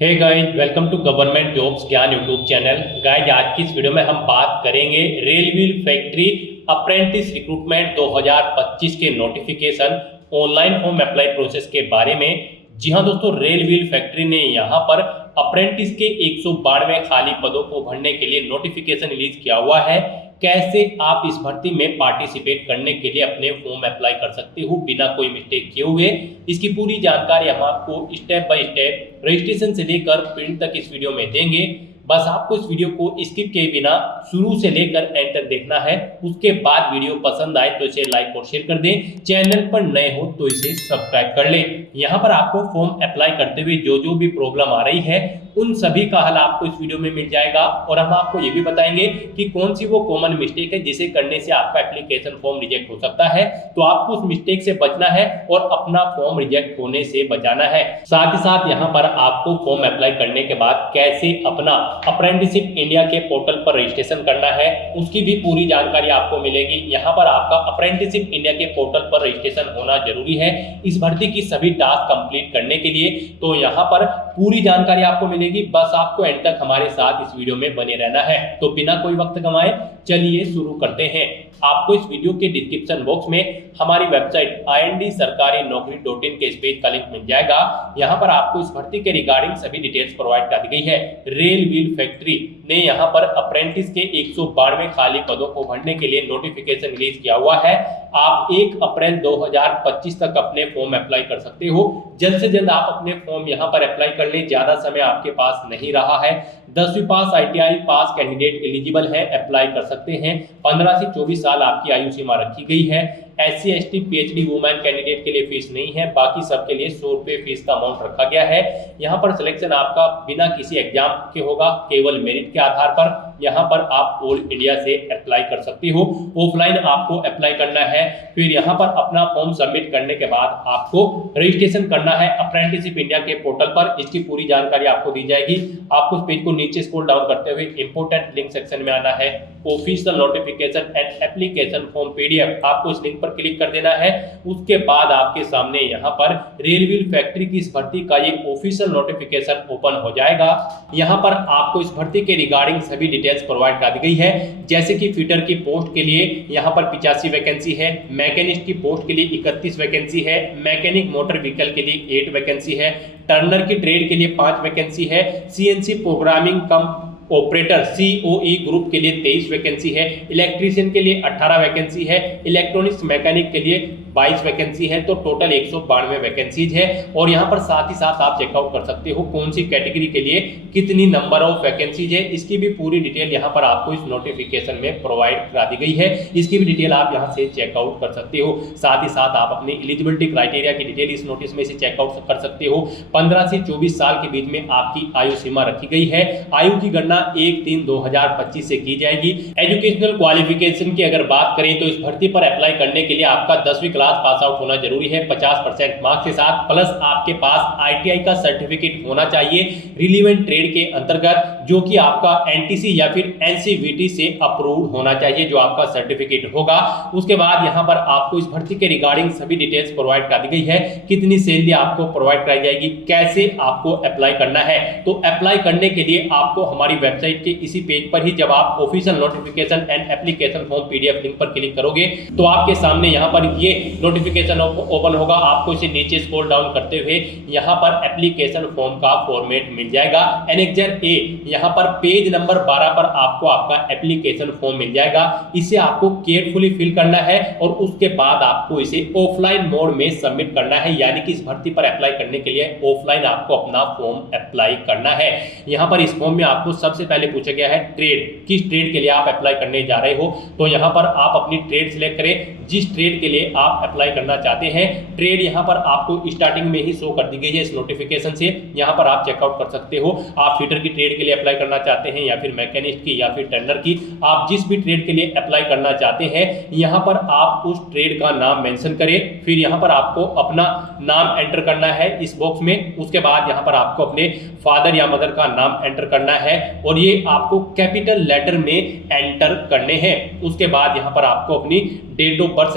Hey guys, welcome to government jobs Gyan YouTube channel. Guys, आज की इस वीडियो में हम बात करेंगे rail wheel factory apprentice recruitment 2025 के notification online form apply process के बारे में। जी हाँ दोस्तों, रेल व्हील फैक्ट्री ने यहाँ पर अप्रेंटिस के 192 खाली पदों को भरने के लिए नोटिफिकेशन रिलीज किया हुआ है। कैसे आप इस भर्ती में पार्टिसिपेट करने के लिए अपने फॉर्म अप्लाई कर सकते हो बिना कोई मिस्टेक किए हुए, इसकी पूरी जानकारी हम आपको स्टेप बाय स्टेप रजिस्ट्रेशन से लेकर प्रिंट तक इस वीडियो में देंगे। बस आपको इस वीडियो को स्किप किए बिना शुरू से लेकर एंड तक देखना है। उसके बाद वीडियो पसंद आए तो इसे लाइक और शेयर कर दें। चैनल पर नए हो तो इसे सब्सक्राइब कर लें। यहाँ पर आपको फॉर्म अप्लाई करते हुए जो भी प्रॉब्लम आ रही है उन सभी का हल आपको इस वीडियो में मिल जाएगा, और हम आपको ये भी बताएंगे कि कौन सी वो कॉमन मिस्टेक है जिसे करने से आपका एप्लीकेशन फॉर्म रिजेक्ट हो सकता है। तो आपको उस मिस्टेक से बचना है और अपना फॉर्म रिजेक्ट होने से बचाना है। साथ ही साथ यहाँ पर आपको फॉर्म अप्लाई करने के बाद कैसे अपना अप्रेंटिसशिप इंडिया के पोर्टल पर रजिस्ट्रेशन करना है उसकी भी पूरी जानकारी आपको मिलेगी। यहाँ पर आपका अप्रेंटिसशिप इंडिया के पोर्टल पर रजिस्ट्रेशन होना जरूरी है इस भर्ती की सभी टास्क कंप्लीट करने के लिए। तो यहाँ पर पूरी जानकारी आपको मिलेगी, बस आपको एंड तक हमारे साथ इस वीडियो में बने रहना है। तो बिना कोई वक्त गंवाए चलिए शुरू करते हैं। आपको इस वीडियो के डिस्क्रिप्शन बॉक्स में हमारी वेबसाइट ind-sarkari-naukri.in के इस पेज का लिंक मिल जाएगा। यहाँ पर आपको इस भर्ती के रिगार्डिंग सभी डिटेल्स प्रोवाइड कर दी गई है। रेल व्हील फैक्ट्री ने यहाँ पर अप्रेंटिस के 192 खाली पदों को भरने के लिए नोटिफिकेशन रिलीज किया हुआ है। आप 1 अप्रैल 2025 तक अपने फॉर्म अप्लाई कर सकते हो। जल्द से जल्द आप अपने फॉर्म यहाँ पर अप्लाई कर लें, ज्यादा समय आपके पास नहीं रहा है। 10वीं पास ITI पास कैंडिडेट एलिजिबल है, अप्लाई कर सकते हैं। 15 से 24 साल आपकी आयु सीमा रखी गई है। SC ST PhD women candidate के लिए फीस नहीं है, बाकी सबके लिए 100 रुपये फीस का अमाउंट रखा गया है। यहाँ पर सिलेक्शन आपका बिना किसी एग्जाम के होगा, केवल मेरिट के आधार पर। यहाँ पर आप ऑल इंडिया से अप्लाई कर सकते हो। ऑफलाइन आपको अप्लाई करना है, फिर यहाँ पर अपना फॉर्म सबमिट करने के बाद आपको रजिस्ट्रेशन करना है अप्रेंटिसशिप इंडिया के पोर्टल पर। इसकी पूरी जानकारी आपको दी जाएगी। आपको इस पेज को नीचे स्क्रॉल डाउन करते हुए इंपोर्टेंट लिंक सेक्शन में आना है। Official notification and application form PDF, आपको इस लिंक पर क्लिक कर देना है। उसके बाद आपके सामने यहाँ पर रेल व्हील फैक्ट्री की इस भर्ती का ये ऑफिशियल नोटिफिकेशन ओपन हो जाएगा। यहाँ पर आपको इस भर्ती के रिगार्डिंग सभी डिटेल्स प्रोवाइड कर दी गई है, जैसे कि फिटर की पोस्ट के लिए यहाँ पर 85 वैकेंसी है, मैकेनिस्ट की पोस्ट के लिए 31 वैकेंसी है, मैकेनिक मोटर व्हीकल के लिए 8 वैकेंसी है, टर्नर की ट्रेड के लिए 5 वैकेंसी है, CNC प्रोग्रामिंग कम ऑपरेटर COE ग्रुप के लिए 23 वैकेंसी है, इलेक्ट्रीशियन के लिए 18 वैकेंसी है, इलेक्ट्रॉनिक्स मैकेनिक के लिए 22 वैकेंसी है। तो टोटल 192 वैकेंसीज है। और यहाँ पर साथ ही साथ आप चेकआउट कर सकते हो कौन सी कैटेगरी के लिए कितनी नंबर ऑफ वैकेंसीज है। इसकी भी पूरी डिटेल यहाँ पर आपको इस नोटिफिकेशन में प्रोवाइड करा दी गई है। इसकी भी डिटेल आप यहाँ से चेकआउट कर सकते हो। साथ ही साथ आप अपनी एलिजिबिलिटी क्राइटेरिया की डिटेल इस नोटिस में से चेकआउट कर सकते हो। 15 से 24 साल के बीच में आपकी आयु सीमा रखी गई है। आयु की गणना 1/3/2025 से की जाएगी। एजुकेशनल क्वालिफिकेशन की अगर बात करें तो इस भर्ती पर अप्लाई करने के लिए आपका 10वीं क्लास पास आउट होना जरूरी है 50% मार्क्स के साथ, प्लस आपके पास ITI का सर्टिफिकेट होना चाहिए रिलीवेंट ट्रेड के अंतर्गत, जो कि आपका NTC या फिर NCVT से अप्रूव होना चाहिए, जो आपका सर्टिफिकेट होगा। उसके बाद यहाँ पर आपको इस भर्ती के रिगार्डिंग सभी डिटेल्स प्रोवाइड कर दी गई है। कितनी सैलरी आपको प्रोवाइड कराई जाएगी, कैसे आपको अप्लाई करना है। तो अप्लाई करने के लिए आपको हमारी वेबसाइट के इसी पेज पर ही जब आप official notification and application form PDF link पर क्लिक करोगे तो आपके सामने यहाँ पर ये नोटिफिकेशन ओपन होगा। आपको इसे नीचे स्क्रॉल डाउन करते हुए यहाँ पर एप्लीकेशन फॉर्म का फॉर्मेट मिल जाएगा। एनेक्जर A, यहाँ पर पेज नंबर 12 पर आपको आपका एप्लीकेशन फॉर्म मिल जाएगा। इसे आपको केयरफुली फिल करना है और उसके बाद आपको इसे ऑफलाइन मोड में सबमिट करना है, यानी कि इस भर्ती पर अप्लाई करने के लिए ऑफलाइन आपको अपना फॉर्म अप्लाई करना है। यहाँ पर इस फॉर्म में आपको सबसे पहले पूछा गया है ट्रेड, किस ट्रेड के लिए आप अप्लाई करने जा रहे हो। तो यहाँ पर आप अपनी ट्रेड सिलेक्ट करें जिस ट्रेड के लिए आप अप्लाई करना चाहते हैं। ट्रेड यहाँ पर आपको स्टार्टिंग में ही शो कर दी गई है इस नोटिफिकेशन से, यहाँ पर आप चेकआउट कर सकते हो। आप फिटर की ट्रेड के लिए अप्लाई करना चाहते हैं या फिर मैकेनिस्ट की या फिर टर्नर की, आप जिस भी ट्रेड के लिए अप्लाई करना चाहते हैं यहाँ पर आप उस ट्रेड का नाम मेंशन करें। फिर यहाँ पर आपको अपना नाम एंटर करना है इस बॉक्स में। उसके बाद यहाँ पर आपको अपने फादर या मदर का नाम एंटर करना है और ये आपको कैपिटल लेटर में एंटर करने हैं। उसके बाद यहाँ पर आपको अपनी डेट ऑफ बर्थ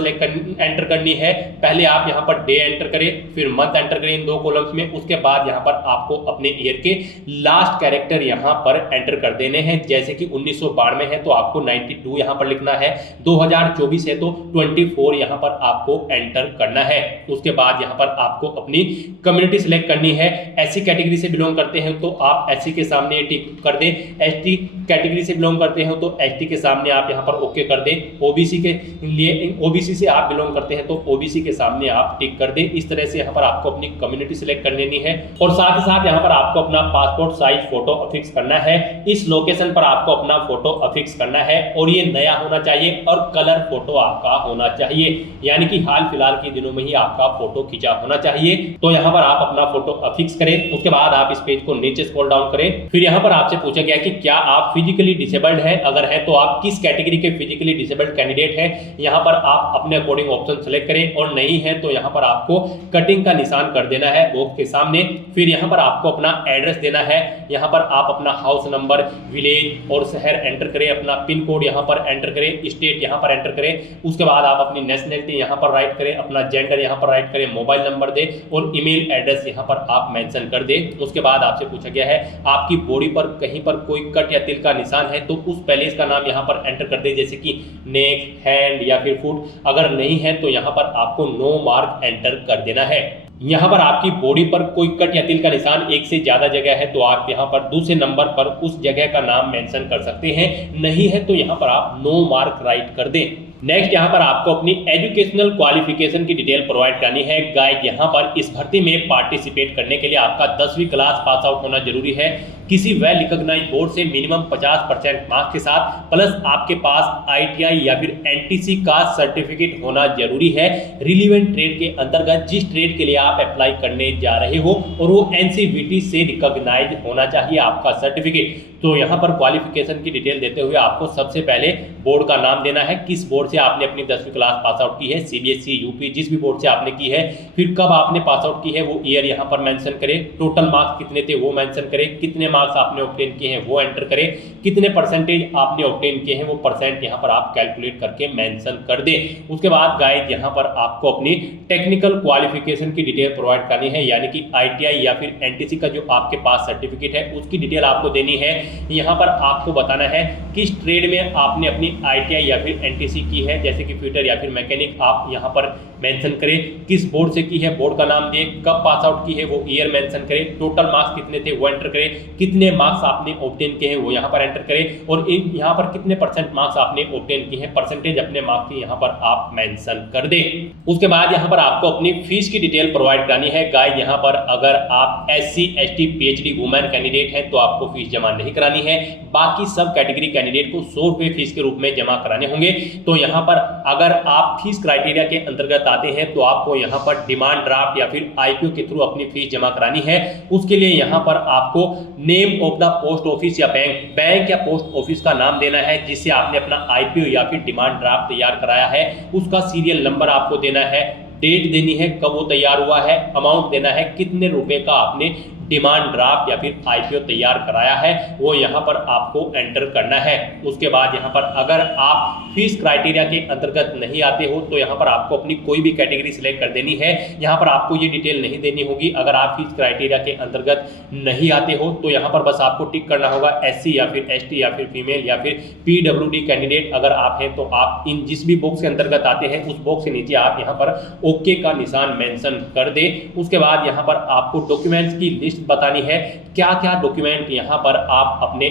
एंटर करनी है। पहले आप यहाँ पर डे एंटर करें, फिर मंथ एंटर करें इन 2 कॉलम्स में। उसके बाद यहाँ पर आपको अपने ईयर के लास्ट कैरेक्टर यहाँ पर एंटर कर देने हैं। जैसे कि 1992 है तो आपको 92 यहाँ पर लिखना है, 2024 है तो 24 यहाँ पर आपको एंटर करना है। उसके बाद यहाँ पर आपको अपनी कम्युनिटी सिलेक्ट करनी है। एससी कैटेगरी से बिलोंग करते हैं तो आप एससी के सामने टिक कर दें, एसटी कैटेगरी से बिलोंग करते हैं तो एसटी के सामने आप यहाँ पर ओके कर दें, ओबीसी के लिए ओबीसी से आप बिलोंग करते हैं तो ओबीसी के सामने आप टिक कर दें। इस तरह से यहाँ पर आपको अपनी कम्युनिटी सिलेक्ट कर लेनी है और साथ ही साथ यहाँ पर आपको अपना पासपोर्ट साइज फोटो अफिक्स करना है। इस लोकेशन पर आपको अपना फोटो अफिक्स करना है और ये नया होना चाहिए और कलर फोटो आपका होना चाहिए, यानी कि हाल फिलहाल के दिनों में ही आपका फोटो खींचा होना चाहिए। तो यहाँ पर आप अपना फोटो अफिक्स करें। उसके बाद आप इस पेज को नीचे स्क्रॉल डाउन करें। फिर यहाँ पर आपसे पूछा गया कि क्या आप फिजिकली डिसेबल्ड हैं, अगर है तो आप किस कैटेगरी के फिजिकली डिसेबल्ड कैंडिडेट हैं। यहाँ पर आप अपने अकॉर्डिंग ऑप्शन सेलेक्ट करें और नहीं है तो यहाँ पर आपको कटिंग का निशान कर देना है बॉक्स के सामने। फिर यहाँ पर आपको अपना एड्रेस देना है। यहाँ पर आप अपना हाउस नंबर, विलेज और शहर एंटर करें, अपना पिन कोड यहाँ पर एंटर करें, स्टेट यहाँ पर एंटर करें। उसके बाद आप अपनी नेशनलिटी यहाँ पर राइट करें, अपना जेंडर यहाँ पर राइट करें, मोबाइल नंबर दें और ईमेल एड्रेस यहाँ पर आप मेंशन कर दें। उसके बाद आपसे पूछा गया है आपकी बॉडी पर कहीं पर कोई कट या तिल का निशान है तो उस पैलेस का नाम यहाँ पर एंटर कर दें, जैसे कि नेक, हैंड या फिर फुट। अगर नहीं है तो यहाँ पर आपको नो मार्क एंटर कर देना है। यहाँ पर आपकी बॉडी पर कोई कट या तिल का निशान एक से ज्यादा जगह है तो आप यहाँ पर दूसरे नंबर पर उस जगह का नाम मेंशन कर सकते हैं, नहीं है तो यहाँ पर आप नो मार्क राइट कर दें। नेक्स्ट यहाँ पर आपको अपनी एजुकेशनल क्वालिफिकेशन की डिटेल प्रोवाइड करनी है। गाइड यहाँ पर इस भर्ती में पार्टिसिपेट करने के लिए आपका 10वीं क्लास पास आउट होना जरूरी है, किसी वेल रिकॉग्नाइज्ड बोर्ड से मिनिमम 50% मार्क्स के साथ, प्लस आपके पास आईटीआई या फिर एनटीसी का सर्टिफिकेट होना जरूरी है। रिलीवेंट ट्रेड के अंतर्गत जिस ट्रेड के लिए आप अप्लाई करने जा रहे हो और वो एनसीवीटी से रिकॉग्नाइज होना चाहिए आपका सर्टिफिकेट। तो यहाँ पर क्वालिफिकेशन की डिटेल देते हुए आपको सबसे पहले बोर्ड का नाम देना है, किस बोर्ड से आपने अपनी 10वीं क्लास पास आउट की है, सीबीएसई, यूपी, जिस भी बोर्ड से आपने की है। फिर कब आपने पास आउट की है वो ईयर यहाँ पर मेंशन करें, टोटल मार्क्स कितने थे वो मेंशन करें, कितने मार्क्स आपने ऑब्टेन किए हैं वो एंटर करें, कितने परसेंटेज आपने ऑब्टेन किए हैं वो परसेंट यहाँ पर आप कैलकुलेट करके मेंशन कर दें। उसके बाद गाइड यहाँ पर आपको अपनी टेक्निकल क्वालिफिकेशन की डिटेल प्रोवाइड करनी है, यानी कि आईटीआई या फिर एनटीसी का जो आपके पास सर्टिफिकेट है उसकी डिटेल आपको देनी है। यहाँ पर आपको बताना है किस ट्रेड में आपने अपनी आईटीआई या फिर एनटीसी की है, जैसे कि फिटर या फिर मैकेनिक आप यहाँ पर मेंशन करें, किस बोर्ड से की है बोर्ड का नाम दें, कब पास आउट की है वो ईयर मेंशन करें, टोटल मार्क्स कितने थे वो एंटर करें, कितने मार्क्स आपने ऑब्टेन किए हैं वो यहाँ पर एंटर करें और यहाँ पर कितने परसेंट मार्क्स आपने ऑब्टेन किए हैं, परसेंटेज अपने मार्क्स की यहाँ पर आप मेंशन कर दें। उसके बाद यहाँ पर आपको अपनी फीस की डिटेल प्रोवाइड करनी है। गाइस यहाँ पर अगर आप SC, ST, PhD women candidate हैं तो आपको फीस जमा नहीं करानी है, बाकी सब कैटेगरी कैंडिडेट को 100 रुपए फीस के रूप में जमा कराने होंगे। तो यहाँ पर अगर आप फीस क्राइटेरिया के अंतर्गत आते हैं तो आपको यहाँ पर डिमांड ड्राफ्ट या फिर आईपीओ के थ्रू अपनी फीस जमा करानी है। उसके लिए यहाँ पर आपको name of the post office या बैंक या पोस्ट ऑफिस का नाम देना है जिससे आपने अपना आईपीओ या फिर डिमांड ड्राफ्ट तैयार कराया है, उसका सीरियल नंबर आपको देना है, डेट देनी है कब वो तैयार हुआ है, अमाउंट देना है कितने रुपए का आपने डिमांड ड्राफ्ट या फिर आईपीओ तैयार कराया है वो यहाँ पर आपको एंटर करना है। उसके बाद यहाँ पर अगर आप फीस क्राइटेरिया के अंतर्गत नहीं आते हो तो यहाँ पर आपको अपनी कोई भी कैटेगरी सिलेक्ट कर देनी है। यहाँ पर आपको ये डिटेल नहीं देनी होगी। अगर आप फीस क्राइटेरिया के अंतर्गत नहीं आते हो तो यहाँ पर बस आपको टिक करना होगा एससी या फिर एसटी या फिर फीमेल या फिर पीडब्ल्यूडी कैंडिडेट अगर आप हैं तो आप इन जिस भी बॉक्स के अंतर्गत आते हैं उस बॉक्स के नीचे आप यहाँ पर ओके का निशान मेंशन कर दें। उसके बाद यहाँ पर आपको डॉक्यूमेंट्स की लिस्ट बतानी है, क्या क्या डॉक्यूमेंट यहाँ पर आप अपने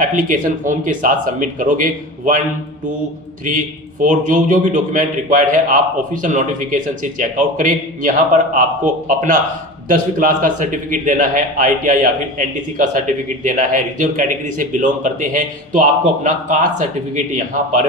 एप्लीकेशन फॉर्म के साथ सबमिट करोगे। 1, 2, 3, 4 जो भी डॉक्यूमेंट रिक्वायर्ड है आप ऑफिशियल नोटिफिकेशन से चेकआउट करें। यहाँ पर आपको अपना 10वीं क्लास का सर्टिफिकेट देना है, आईटीआई या फिर एनटीसी का सर्टिफिकेट देना है। रिजर्व कैटेगरी से बिलोंग करते हैं तो आपको अपना कास्ट सर्टिफिकेट यहाँ पर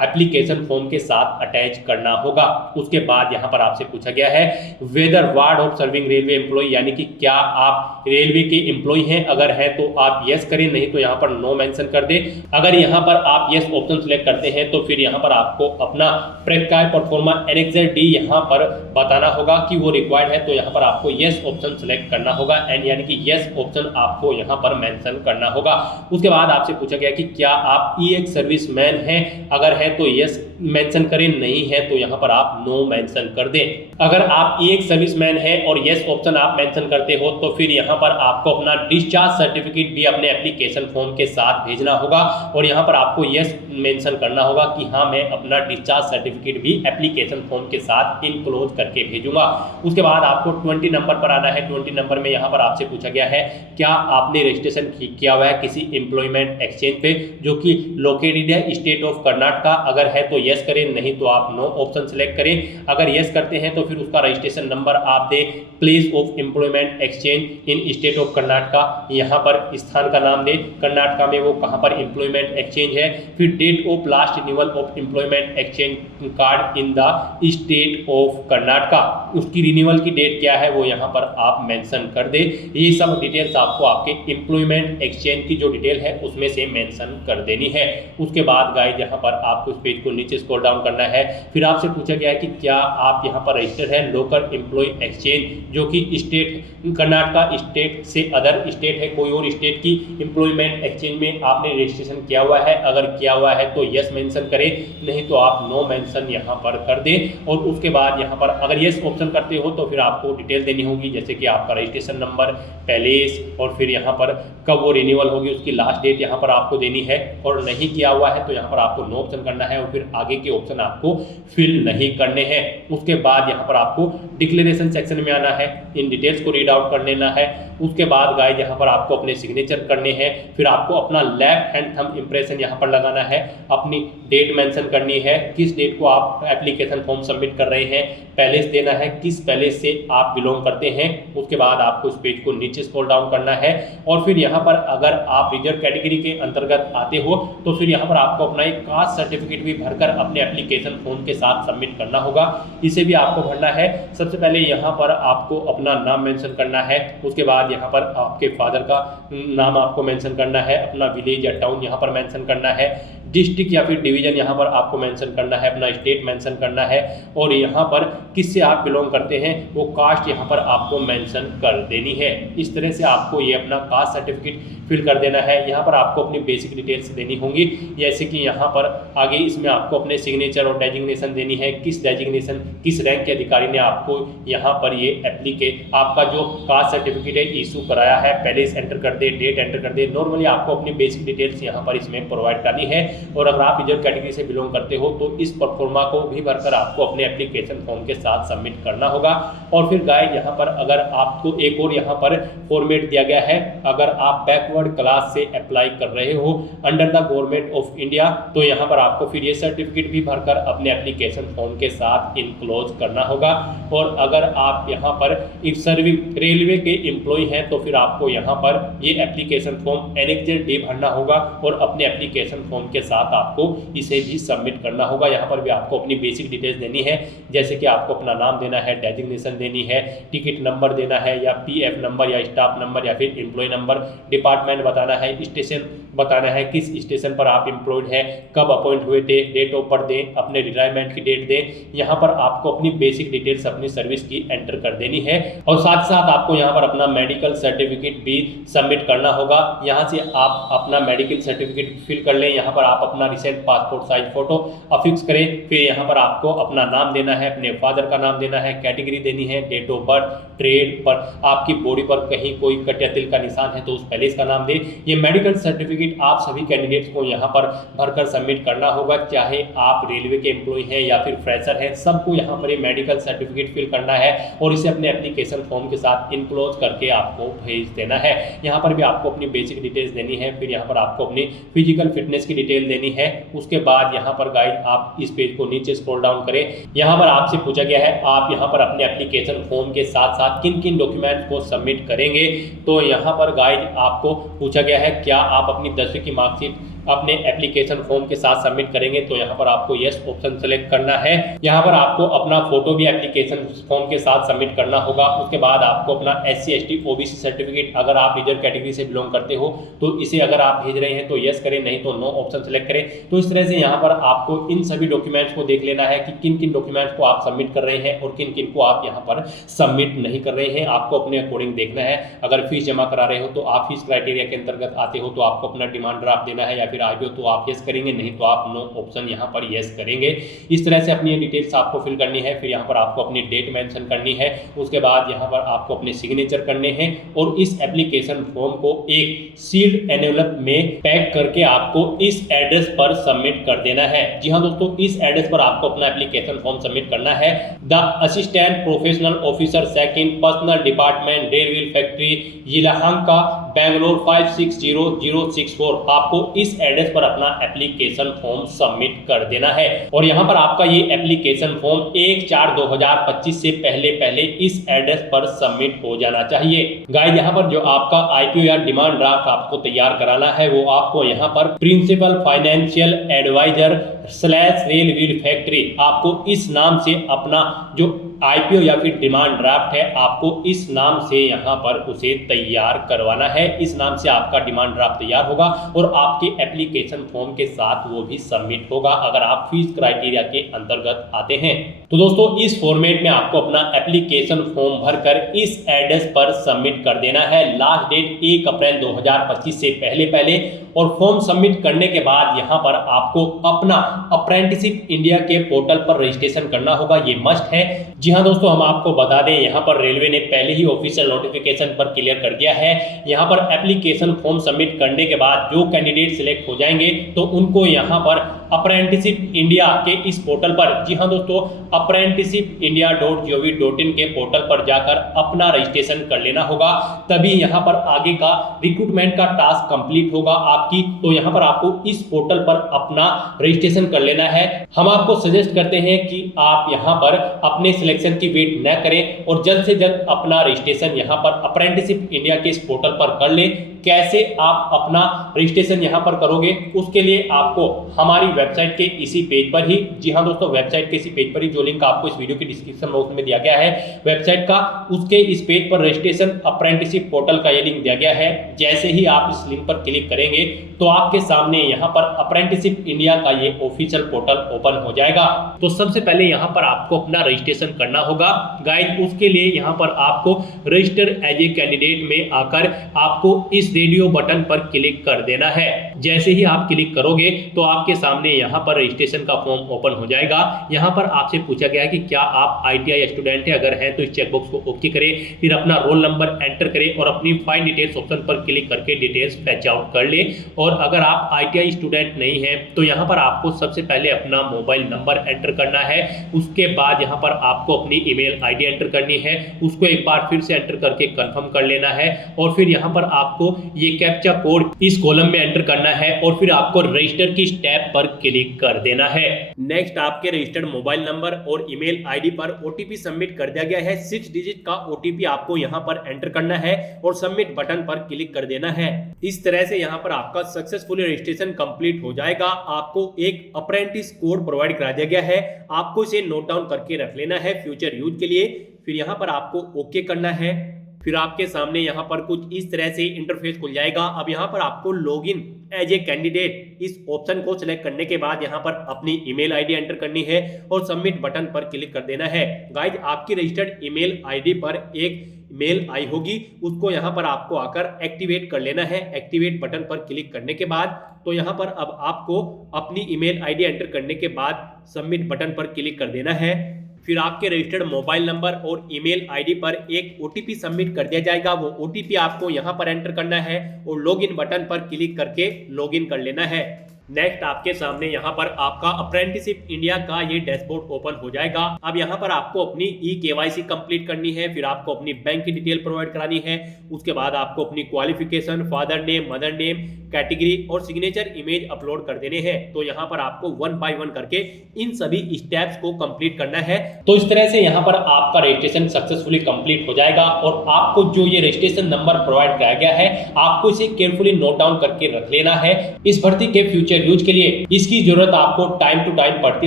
एप्लीकेशन फॉर्म के साथ अटैच करना होगा। उसके बाद यहाँ पर आपसे पूछा गया है whether ward of serving railway employee, यानी कि क्या आप रेलवे के एम्प्लॉय हैं, अगर है तो आप यस करें, नहीं तो यहाँ पर नो मेंशन कर दें। अगर यहाँ पर आप यस ऑप्शन सेलेक्ट करते हैं तो फिर यहाँ पर आपको अपना प्रेकाय परफॉर्मा एनेक्सर डी यहाँ पर बताना होगा कि वो रिक्वायर्ड है, तो यहाँ पर आपको यस ऑप्शन सेलेक्ट करना होगा एंड यानी कि यस ऑप्शन आपको यहाँ पर मेंशन करना होगा। उसके बाद आपसे पूछा गया कि क्या आप ई एक्स सर्विसमैन हैं, अगर है तो यस मेंशन करें, नहीं है तो यहाँ पर आप नो मेंशन कर दें। अगर आप एक सर्विसमैन हैं और यस ऑप्शन आप मेंशन करते हो तो फिर यहाँ पर आपको अपना डिस्चार्ज सर्टिफिकेट भी अपने एप्लीकेशन फॉर्म के साथ भेजना होगा और यहाँ पर आपको यस मेंशन करना होगा कि हाँ मैं अपना डिस्चार्ज सर्टिफिकेट भी एप्लीकेशन फॉर्म के साथ इनक्लोज करके भेजूंगा। उसके बाद आपको 20 नंबर पर आना है। 20 नंबर में यहाँ पर आपसे पूछा गया है क्या आपने रजिस्ट्रेशन किया हुआ है किसी एम्प्लॉयमेंट एक्सचेंज पे जो कि लोकेटेड है स्टेट ऑफ कर्नाटका। अगर है तो यस करें, नहीं तो आप नो ऑप्शन सेलेक्ट करें। अगर यस करते हैं तो फिर उसका रजिस्ट्रेशन नंबर आप दें, place of employment exchange in state of Karnataka, यहाँ पर स्थान का नाम दें, कर्नाटका में वो कहाँ पर एम्प्लॉयमेंट एक्सचेंज है। फिर date of last renewal of employment exchange card in the state of Karnataka, उसकी रिन्यूअल की डेट क्या है वो यहाँ पर आप मेंशन कर दें। ये सब डिटेल्स आपको आपके एम्प्लॉयमेंट एक्सचेंज की जो डिटेल है उसमें से मेंशन कर देनी है। उसके बाद गाइस यहाँ पर आपको इस पेज को नीचे स्क्रॉल डाउन करना है। फिर आपसे पूछा गया है कि क्या आप यहाँ पर रजिस्टर्ड है लोकल एम्प्लॉय एक्सचेंज जो कि स्टेट कर्नाटका स्टेट से अदर स्टेट है, कोई और स्टेट की एम्प्लॉयमेंट एक्सचेंज में आपने रजिस्ट्रेशन किया हुआ है। अगर किया हुआ है तो यस मेंशन करें, नहीं तो आप नो मेंशन यहाँ पर कर दें। और उसके बाद यहाँ पर अगर यस ऑप्शन करते हो तो फिर आपको डिटेल देनी होगी जैसे कि आपका रजिस्ट्रेशन नंबर, पैलेस और फिर यहाँ पर कब वो रिन्यूअल होगी उसकी लास्ट डेट यहाँ पर आपको देनी है। और नहीं किया हुआ है तो यहाँ पर आपको नो ऑप्शन करना है और फिर आगे के ऑप्शन आपको फिल नहीं करने हैं। उसके बाद यहाँ पर आपको डिक्लेरेशन सेक्शन में आना है, इन डिटेल्स को रीड आउट कर लेना है। उसके बाद गाइस यहाँ पर आपको अपने सिग्नेचर करने हैं। फिर आपको अपना लेफ्ट हैंड थंब इंप्रेशन यहाँ पर लगाना है, अपनी डेट मेंशन करनी है, किस डेट को आप एप्लीकेशन फॉर्म सबमिट कर रहे हैं, पैलेस देना है, किस पैलेस से आप बिलोंग करते हैं। उसके बाद आपको इस पेज को नीचे स्क्रॉल डाउन करना है और फिर यहाँ पर अगर आप रिजर्व कैटेगरी के अंतर्गत आते हो तो फिर यहाँ पर आपको अपना एक कास्ट सर्टिफिकेट भी भरकर अपने एप्लीकेशन फॉर्म के साथ सबमिट करना होगा। इसे भी आपको भरना है। सबसे पहले यहाँ पर आपको अपना नाम मेंशन करना है। उसके बाद यहाँ पर आपके फादर का नाम आपको मेंशन करना है, अपना विलेज या टाउन यहाँ पर मेंशन करना है, डिस्ट्रिक्ट या फिर डिवीजन यहाँ पर आपको मेंशन करना है, अपना स्टेट मेंशन करना है और यहाँ पर किससे आप बिलोंग करते हैं वो कास्ट यहाँ पर आपको मेंशन कर देनी है। इस तरह से आपको ये अपना कास्ट सर्टिफिकेट फिल कर देना है। यहाँ पर आपको अपनी बेसिक डिटेल्स देनी होंगी जैसे कि यहाँ पर आगे इसमें आपको अपने सिग्नेचर और डेजिग्नेशन देनी है, किस डेजिग्नेशन किस रैंक के अधिकारी ने आपको यहाँ पर ये एप्लीकेट आपका जो कास्ट सर्टिफिकेट है इशू कराया है, पैलेस एंटर कर दे, डेट एंटर कर दे। नॉर्मली आपको अपनी बेसिक डिटेल्स यहाँ पर इसमें प्रोवाइड करनी है। और अगर आप रिजर्व कैटेगरी से बिलोंग करते हो तो इस परफॉर्मा को भी भरकर आपको अपने एप्लीकेशन फॉर्म के साथ सबमिट करना होगा। और फिर गाइस यहाँ पर अगर आपको एक और यहाँ पर फॉर्मेट दिया गया है, अगर आप बैकवर्ड क्लास से अप्लाई कर रहे हो under the government of India तो यहाँ पर आपको फिर ये सर्टिफिकेट भी भरकर अपने एप्लीकेशन फॉर्म के साथ इनक्लोज करना होगा। और अगर आप यहाँ पर एक सर्विस रेलवे के एम्प्लॉय हैं तो फिर आपको यहाँ पर ये एप्लीकेशन फॉर्म एनेक्टेड डे भरना होगा और अपने एप्लीकेशन फॉर्म के साथ आपको इसे भी सबमिट करना होगा। यहाँ पर भी आपको अपनी बेसिक डिटेल्स देनी है जैसे कि आपको अपना नाम देना है, डेजिग्नेशन देनी है, टिकट नंबर देना है या पीएफ नंबर या स्टाफ नंबर या फिर एम्प्लॉय नंबर, डिपार्टमेंट बताना है, स्टेशन बताना है किस स्टेशन पर आप एम्प्लॉयड हैं, कब अपॉइंट हुए थे, डेट ऑफ बर्थ दें, अपने रिटायरमेंट की डेट दें। यहाँ पर आपको अपनी बेसिक डिटेल्स अपनी सर्विस की एंटर कर देनी है और साथ साथ आपको यहाँ पर अपना मेडिकल सर्टिफिकेट भी सबमिट करना होगा। यहाँ से आप अपना मेडिकल सर्टिफिकेट फिल कर लें। यहाँ पर आप अपना recent passport size photo affix करें। फिर यहाँ पर आपको अपना नाम देना है, अपने फादर का नाम देना है, कैटेगरी देनी है, डेट ऑफ बर्थ, ट्रेड पर आपकी बॉडी पर कहीं कोई कट या तिल का निशान है तो उस पैलेस का नाम दें। ये मेडिकल सर्टिफिकेट आप सभी कैंडिडेट्स को यहाँ पर भरकर सबमिट करना होगा, चाहे आप रेलवे के एम्प्लॉय हैं या फिर फ्रेशर हैं, सबको यहाँ पर ये मेडिकल सर्टिफिकेट फिल करना है और इसे अपने एप्लीकेशन फॉर्म के साथ इनक्लोज करके आपको भेज देना है। यहाँ पर भी आपको अपनी बेसिक डिटेल्स देनी है। फिर यहाँ पर आपको अपनी फिजिकल फिटनेस की डिटेल देनी है। उसके बाद यहाँ पर गाइस आप इस पेज को नीचे स्क्रॉल डाउन करें। यहाँ पर आपसे पूछा गया है आप यहाँ पर अपने एप्लीकेशन फॉर्म के साथ साथ किन किन डॉक्यूमेंट्स को सबमिट करेंगे। तो यहाँ पर गाइस आपको पूछा गया है क्या आप अपनी 10वीं की मार्कशीट अपने एप्लीकेशन फॉर्म के साथ सबमिट करेंगे। तो यहाँ पर आपको यस ऑप्शन सेलेक्ट करना है। यहाँ पर आपको अपना फोटो भी एप्लीकेशन फॉर्म के साथ सबमिट करना होगा। उसके बाद आपको अपना SC ST OBC सर्टिफिकेट अगर आप रिजर्व कैटेगरी से बिलोंग करते हो तो इसे अगर आप भेज रहे हैं तो यस करें, नहीं तो नो ऑप्शन सेलेक्ट करें। तो इस तरह से यहाँ पर आपको इन सभी डॉक्यूमेंट्स को देख लेना है कि किन किन डॉक्यूमेंट्स को आप सबमिट कर रहे हैं और किन किन को आप यहाँ पर सबमिट नहीं कर रहे हैं। आपको अपने अकॉर्डिंग देखना है। अगर फीस जमा करा रहे हो तो आप फीस क्राइटेरिया के अंतर्गत आते हो तो आपको अपना डिमांड ड्राफ्ट देना है या फिर आईपीओ तो आप यस करेंगे, नहीं तो आप नो ऑप्शन यहाँ पर यस करेंगे। इस तरह से अपनी डिटेल्स आपको फिल करनी है। फिर यहाँ पर आपको अपनी डेट मेंशन करनी है। उसके बाद यहाँ पर आपको अपने सिग्नेचर करने हैं और इस एप्लीकेशन फॉर्म को एक सील्ड एनवेलप में पैक करके आपको इस एड्रेस पर सबमिट कर देना है। जी हाँ दोस्तों, इस एड्रेस पर आपको अपना एप्लीकेशन फॉर्म सबमिट करना है। The assistant professional officer second personal department rail wheel factory Yelahanka Bangalore 560064। आपको इस एड्रेस पर अपना एप्लीकेशन फॉर्म सबमिट कर देना है और यहाँ पर आपका ये एप्लीकेशन फॉर्म 1/4/2025 से पहले इस एड्रेस पर सबमिट हो जाना चाहिए। गाइस, यहाँ पर जो आपका आईपीओ या डिमांड ड्राफ्ट आपको तैयार कराना है वो आपको यहाँ पर principal financial adviser / rail wheel factory, आपको इस नाम से अपना जो आईपीओ या फिर डिमांड ड्राफ्ट है आपको इस नाम से यहाँ पर उसे तैयार करवाना है। इस नाम से आपका डिमांड ड्राफ्ट तैयार होगा और आपके एप्लीकेशन फॉर्म के साथ वो भी सबमिट होगा अगर आप फीस क्राइटेरिया के अंतर्गत आते हैं। तो दोस्तों, इस फॉर्मेट में आपको अपना एप्लीकेशन फॉर्म भरकर इस एड्रेस पर सबमिट कर देना है। लास्ट डेट 1 अप्रैल 2025 से पहले और फॉर्म सबमिट करने के बाद यहाँ पर आपको अपना अप्रेंटिसशिप इंडिया के पोर्टल पर रजिस्ट्रेशन करना होगा। ये मस्ट है। जी हाँ दोस्तों, हम आपको बता दें यहाँ पर रेलवे ने पहले ही ऑफिशियल नोटिफिकेशन पर क्लियर कर दिया है। यहाँ पर एप्लीकेशन फॉर्म सबमिट करने के बाद जो कैंडिडेट सिलेक्ट हो जाएंगे तो उनको यहाँ पर अप्रेंटिसशिप इंडिया के इस पोर्टल पर, जी हाँ दोस्तों, apprenticeshipindia.gov.in के पोर्टल पर जाकर अपना रजिस्ट्रेशन कर लेना होगा। तभी यहाँ पर आगे का रिक्रूटमेंट का टास्क कंप्लीट होगा आपकी। तो यहाँ पर आपको इस पोर्टल पर अपना रजिस्ट्रेशन कर लेना है। हम आपको सजेस्ट करते हैं कि आप यहाँ पर अपने सिलेक्शन की वेट न करें और जल्द से जल्द अपना रजिस्ट्रेशन यहाँ पर अप्रेंटिसशिप इंडिया के इस पोर्टल पर कर लें। कैसे आप अपना रजिस्ट्रेशन यहाँ पर करोगे, उसके लिए आपको हमारी वेबसाइट के इसी पेज पर ही, जी हाँ दोस्तों, वेबसाइट के इसी पेज पर ही, जो लिंक आपको इस वीडियो के डिस्क्रिप्शन बॉक्स में दिया गया है वेबसाइट का, उसके इस पेज पर रजिस्ट्रेशन अप्रेंटिसशिप पोर्टल का ये लिंक दिया गया है। जैसे ही आप इस लिंक पर क्लिक करेंगे तो आपके सामने यहाँ पर अप्रेंटिसशिप इंडिया का ये ऑफिशियल पोर्टल ओपन हो जाएगा। तो सबसे पहले यहाँ पर आपको अपना रजिस्ट्रेशन करना होगा। गाइस, उसके लिए यहाँ पर आपको रजिस्टर एज ए कैंडिडेट में आकर आपको इस रेडियो बटन पर क्लिक कर देना है। जैसे ही आप क्लिक करोगे तो आपके सामने यहाँ पर रजिस्ट्रेशन का फॉर्म ओपन हो जाएगा। यहाँ पर आपसे पूछा गया है कि क्या आप आईटीआई स्टूडेंट हैं, अगर हैं तो इस चेकबॉक्स को ओके करें। फिर अपना रोल नंबर एंटर करें और अपनी फाइंड डिटेल्स ऑप्शन पर क्लिक करके डिटेल्स फैच आउट कर ले। और अगर आप आईटीआई स्टूडेंट नहीं हैं तो यहाँ पर आपको सबसे पहले अपना मोबाइल नंबर एंटर करना है। उसके बाद यहाँ पर आपको अपनी ईमेल आईडी एंटर करनी है, उसको एक बार फिर से एंटर करके कंफर्म कर लेना है और फिर यहाँ पर आपको ये कैप्चा कोड इस कॉलम में एंटर करना है और फिर आपको रजिस्टर की टैब पर क्लिक कर देना है। नेक्स्ट, आपके रजिस्टर्ड मोबाइल नंबर और ईमेल आईडी पर ओटीपी सबमिट कर दिया गया है। 6 डिजिट का ओटीपी आपको यहाँ पर एंटर करना है और सबमिट बटन पर क्लिक कर देना है। इस तरह से यहाँ पर आपका सक्सेसफुली रजिस्ट्रेशन कंप्लीट हो जाएगा। आपको एक अप्रेंटिस कोड प्रोवाइड करा दिया गया है, आपको इसे नोट डाउन करके रख लेना है फ्यूचर यूज के लिए। फिर यहाँ पर आपको ओके करना है। फिर आपके सामने यहाँ पर कुछ इस तरह से इंटरफेस खुल जाएगा। अब यहाँ पर आपको लॉगिन एज ए कैंडिडेट इस ऑप्शन को सिलेक्ट करने के बाद यहाँ पर अपनी ईमेल आईडी एंटर करनी है और सबमिट बटन पर क्लिक कर देना है। गाइज, आपकी रजिस्टर्ड ईमेल आईडी पर एक मेल आई होगी, उसको यहाँ पर आपको आकर एक्टिवेट कर लेना है। एक्टिवेट बटन पर क्लिक करने के बाद तो यहाँ पर अब आपको अपनी ईमेल आईडी एंटर करने के बाद सबमिट बटन पर क्लिक कर देना है। फिर आपके रजिस्टर्ड मोबाइल नंबर और ईमेल आईडी पर एक ओटीपी सबमिट कर दिया जाएगा। वो ओटीपी आपको यहाँ पर एंटर करना है और लॉगिन बटन पर क्लिक करके लॉगिन कर लेना है। नेक्स्ट, आपके सामने यहाँ पर आपका अप्रेंटिसशिप इंडिया का ये डैशबोर्ड ओपन हो जाएगा। अब यहाँ पर आपको अपनी ई-केवाईसी कंप्लीट करनी है। फिर आपको अपनी बैंक की डिटेल प्रोवाइड करानी है। उसके बाद आपको अपनी qualification, father name, mother name, category और सिग्नेचर इमेज अपलोड कर देने हैं। तो यहाँ पर आपको 1 बाय 1 करके इन सभी स्टेप्स को कंप्लीट करना है। तो इस तरह से यहाँ पर आपका रजिस्ट्रेशन सक्सेसफुली कंप्लीट हो जाएगा और आपको जो ये रजिस्ट्रेशन नंबर प्रोवाइड कराया गया है आपको इसे केयरफुली नोट डाउन करके रख लेना है। इस भर्ती के फ्यूचर यूज के लिए इसकी जरूरत आपको टाइम टू टाइम पड़ती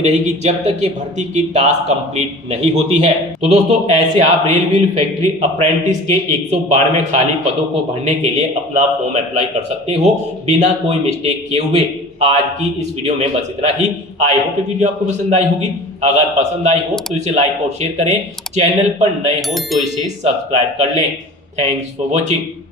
रहेगी जब तक ये भर्ती की टास्क कंप्लीट नहीं होती है। तो दोस्तों, ऐसे आप रेल व्हील फैक्ट्री अप्रेंटिस के 192 खाली पदों को भरने के लिए अपना फॉर्म अप्लाई कर सकते हो बिना कोई मिस्टेक किए हुए। आज की इस वीडियो में बस इतना ही। आई होप ये वीडियो आपको पसंद आई होगी। अगर पसंद आई हो तो इसे लाइक और शेयर करें। चैनल पर नए हो तो इसे सब्सक्राइब कर लें। Thanks for watching.